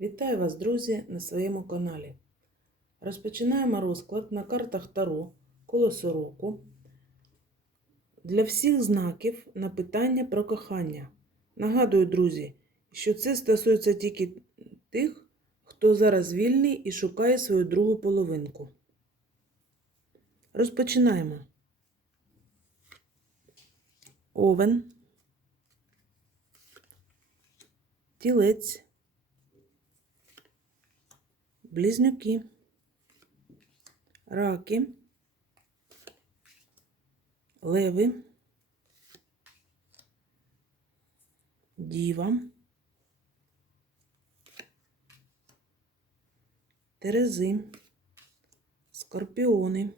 Вітаю вас, друзі, на своєму каналі. Розпочинаємо розклад на картах Таро колесо року для всіх знаків на питання про кохання. Нагадую, друзі, що це стосується тільки тих, хто зараз вільний і шукає свою другу половинку. Розпочинаємо. Овен, тілець, близнюки, раки, леви, діва, терези, скорпіони,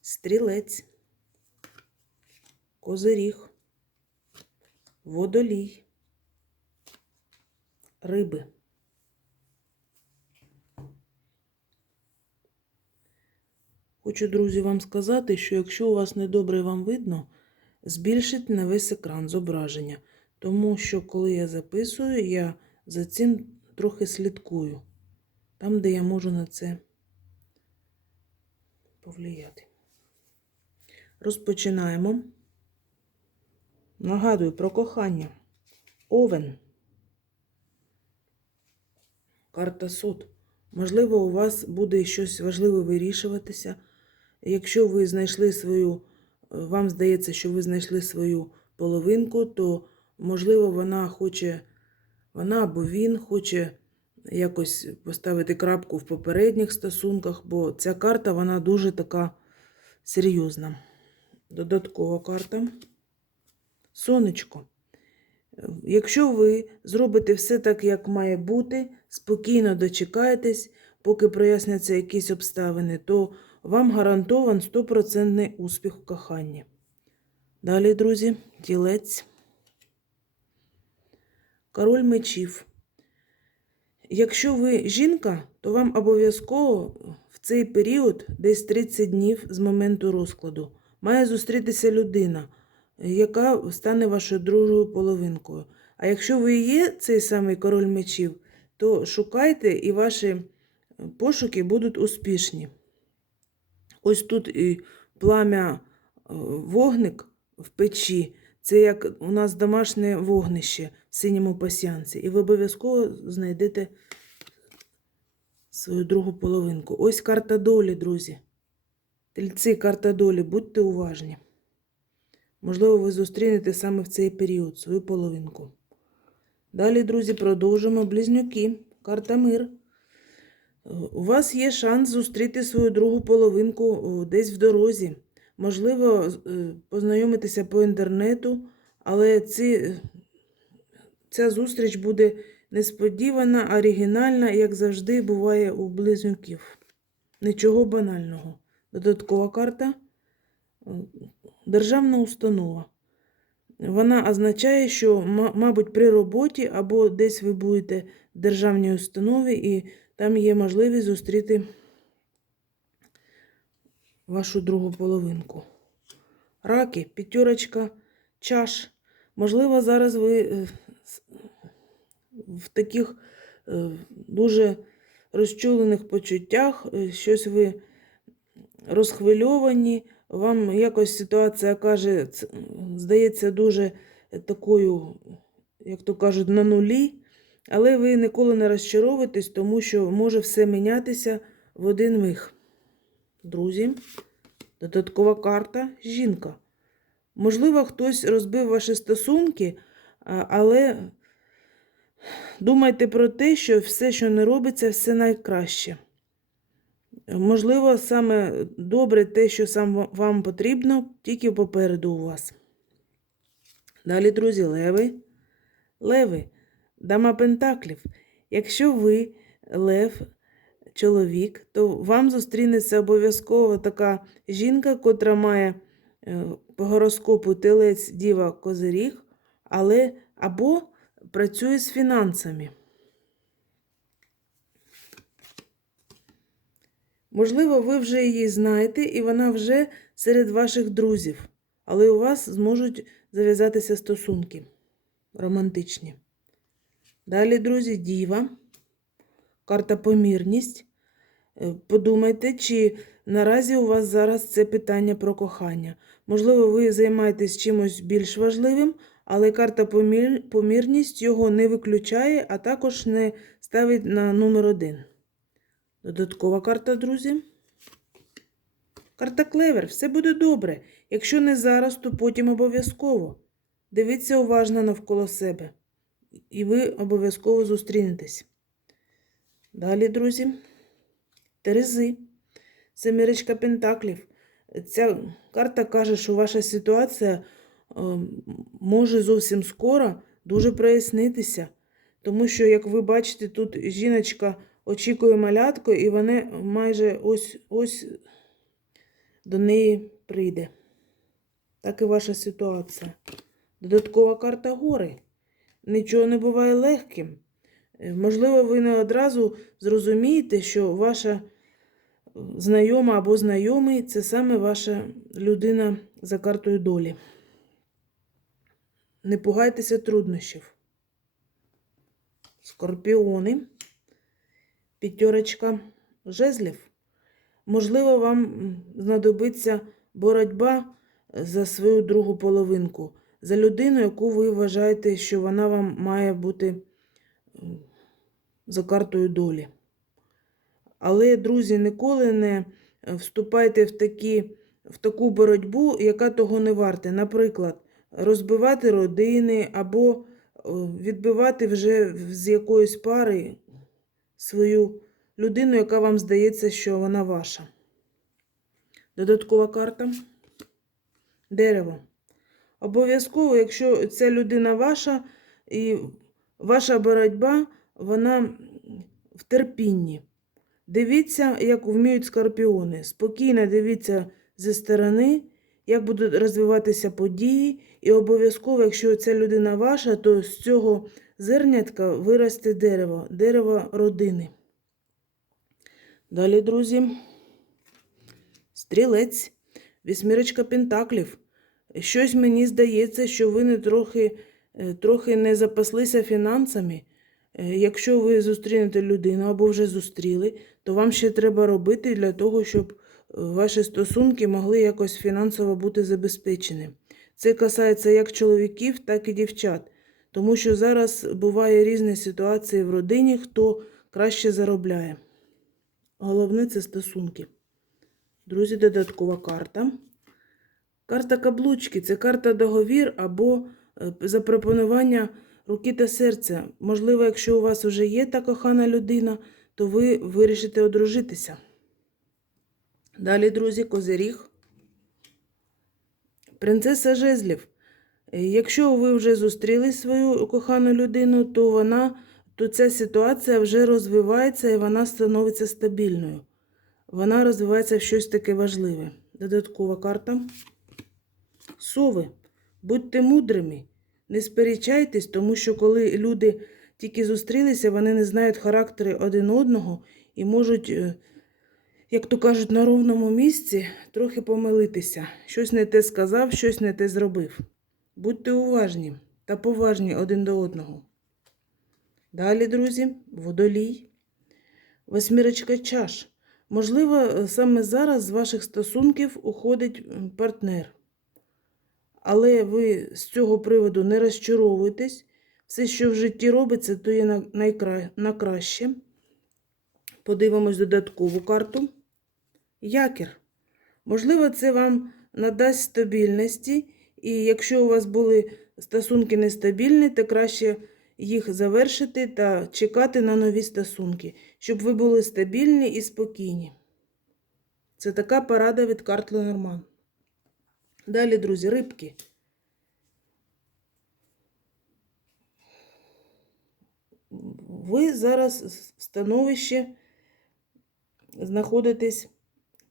стрілець, козиріг, водолій, риби. Хочу, друзі, вам сказати, що якщо у вас недобре вам видно, збільшіть на весь екран зображення. Тому що, коли я записую, я за цим трохи слідкую. Там, де я можу на це повлияти. Розпочинаємо. Нагадую про кохання. Овен. Карта суд. Можливо, у вас буде щось важливе вирішуватися. Якщо ви знайшли свою, вам здається, що ви знайшли свою половинку, то, можливо, вона хоче, вона або він хоче якось поставити крапку в попередніх стосунках, бо ця карта, вона дуже така серйозна. Додаткова карта. Сонечко. Якщо ви зробите все так, як має бути, спокійно дочекаєтесь, поки проясняться якісь обставини, то вам гарантован 100% успіх в коханні. Далі, друзі, тілець. Король мечів. Якщо ви жінка, то вам обов'язково в цей період, десь 30 днів з моменту розкладу, має зустрітися людина, яка стане вашою другою половинкою. А якщо ви є цей самий король мечів, то шукайте і ваші пошуки будуть успішні. Ось тут і плам'я е, вогник в печі. Це як у нас домашнє вогнище в синьому пасіанці. І ви обов'язково знайдете свою другу половинку. Ось карта долі, друзі. Тельці, карта долі, будьте уважні. Можливо, ви зустрінете саме в цей період свою половинку. Далі, друзі, продовжимо близнюки. Карта мир. У вас є шанс зустріти свою другу половинку десь в дорозі. Можливо, познайомитися по інтернету, але ці, ця зустріч буде несподівана, оригінальна, як завжди буває у близнюків. Нічого банального. Додаткова карта державна установа. Вона означає, що, мабуть, при роботі або десь ви будете в державній установі, і там є можливість зустріти вашу другу половинку. Раки, п'ятерочка, чаш. Можливо, зараз ви в таких дуже розчулених почуттях, щось ви розхвильовані вам якось ситуація каже, здається, дуже такою, як то кажуть, на нулі, але ви ніколи не розчаровуєтесь, тому що може все мінятися в один миг. Друзі, додаткова карта жінка. Можливо, хтось розбив ваші стосунки, але думайте про те, що все, що не робиться, все найкраще. Можливо, саме добре те, що сам вам потрібно, тільки попереду у вас. Далі, друзі, леви. Леви, дама Пентаклів. Якщо ви лев, чоловік, то вам зустрінеться обов'язково така жінка, котра має е, по гороскопу телець діва козиріг, але або працює з фінансами. Можливо, ви вже її знаєте, і вона вже серед ваших друзів, але у вас зможуть зав'язатися стосунки романтичні. Далі, друзі, діва. Карта помірність. Е, Подумайте, чи наразі у вас зараз це питання про кохання. Можливо, ви займаєтесь чимось більш важливим, але карта помірність його не виключає, а також не ставить на номер один. Додаткова карта, друзі. Карта клевер. Все буде добре. Якщо не зараз, то потім обов'язково. Дивіться уважно навколо себе. І ви обов'язково зустрінетесь. Далі, друзі. Терези. Семірочка Пентаклів. Ця карта каже, що ваша ситуація е, може зовсім скоро дуже прояснитися. Тому що, як ви бачите, тут жіночка очікує малятко, і вона майже ось ось до неї прийде. Так і ваша ситуація. Додаткова карта гори. Нічого не буває легким. Е, Можливо, ви не одразу зрозумієте, що ваша знайома або знайомий це саме ваша людина за картою долі. Не пугайтеся труднощів. Скорпіони, п'ятерочка жезлів. Можливо, вам знадобиться боротьба за свою другу половинку, за людину, яку ви вважаєте, що вона вам має бути за картою долі. Але, друзі, ніколи не вступайте в, такі, в таку боротьбу, яка того не варта. Наприклад, розбивати родини або е, відбивати вже з якоїсь пари свою людину, яка вам здається, що вона ваша. Додаткова карта. Дерево. Обов'язково, якщо ця людина ваша, і ваша боротьба, вона в терпінні. Дивіться, як вміють скорпіони. Спокійно дивіться зі сторони, як будуть розвиватися події. І обов'язково, якщо ця людина ваша, то з цього зернятка виросте дерево, дерево родини. Далі, друзі, стрілець, вісьмірочка пентаклів. Щось мені здається, що ви не трохи, е, трохи не запаслися фінансами. Е, Якщо ви зустрінете людину або вже зустріли, то вам ще треба робити для того, щоб е, ваші стосунки могли якось фінансово бути забезпечені. Це касається як чоловіків, так і дівчат. Тому що зараз буває різні ситуації в родині, хто краще заробляє. Головне це стосунки. Друзі, додаткова карта. Карта каблучки це карта договір або е, запропонування руки та серця. Можливо, якщо у вас вже є та кохана людина, то ви вирішите одружитися. Далі, друзі, козиріг. Принцеса жезлів. Е, Якщо ви вже зустріли свою кохану людину, то вона, то ця ситуація вже розвивається і вона становиться стабільною. Вона розвивається в щось таке важливе. Додаткова карта. Сови, будьте мудрими, не сперечайтесь, тому що коли люди тільки зустрілися, вони не знають характери один одного і можуть, е, як то кажуть, на ровному місці трохи помилитися. Щось не те сказав, щось не те зробив. Будьте уважні та поважні один до одного. Далі, друзі, водолій. Восьмірочка чаш. Можливо, саме зараз з ваших стосунків уходить партнер. Але ви з цього приводу не розчаровуйтесь. Все, що в житті робиться, то є на, найкра... на краще. Подивимось додаткову карту. Якір. Можливо, це вам надасть стабільності, і якщо у вас були стосунки нестабільні, то краще їх завершити та чекати на нові стосунки, щоб ви були стабільні і спокійні. Це така порада від карт Ленорман. Далі, друзі, рибки. Ви зараз в становищі знаходитесь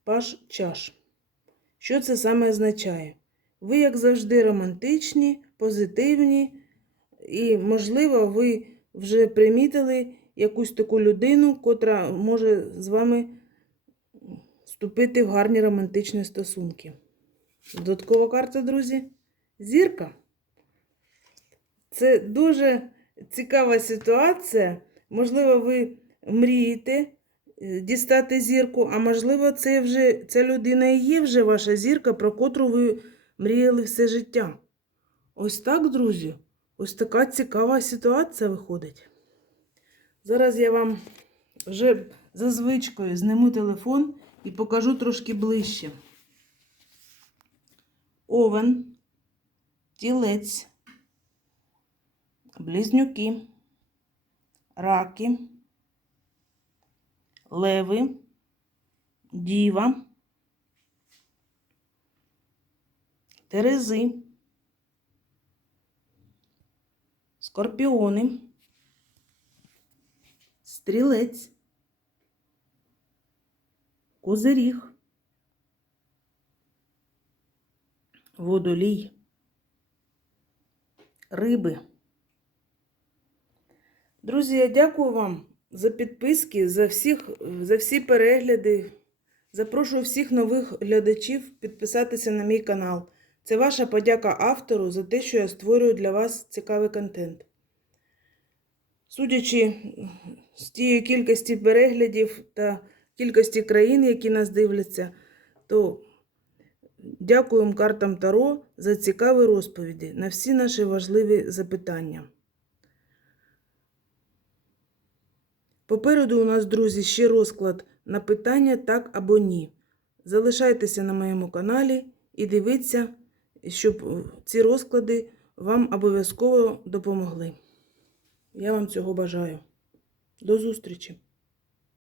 паш чаш. Що це саме означає? Ви, як завжди, романтичні, позитивні, і, можливо, ви вже примітили якусь таку людину, котра може з вами вступити в гарні романтичні стосунки. Додаткова карта, друзі. Зірка. Це дуже цікава ситуація. Можливо, ви мрієте е, дістати зірку, а можливо, це вже ця людина і є вже ваша зірка, про котру ви мріяли все життя. Ось так, друзі. Ось така цікава ситуація виходить. Зараз я вам вже за звичкою зниму телефон і покажу трошки ближче. Овен, тілець, близнюки, раки, леви, діва, терези, скорпіони, стрілець, козиріг, водолій, риби. Друзі, я дякую вам за підписки, за, всіх, за всі перегляди. Запрошую всіх нових глядачів підписатися на мій канал. Це ваша подяка автору за те, що я створюю для вас цікавий контент. Судячи з тієї кількості переглядів та кількості країн, які нас дивляться, то дякуємо картам Таро за цікаві розповіді на всі наші важливі запитання. Попереду у нас, друзі, ще розклад на питання так або ні. Залишайтеся на моєму каналі і дивіться, щоб ці розклади вам обов'язково допомогли. Я вам цього бажаю. До зустрічі!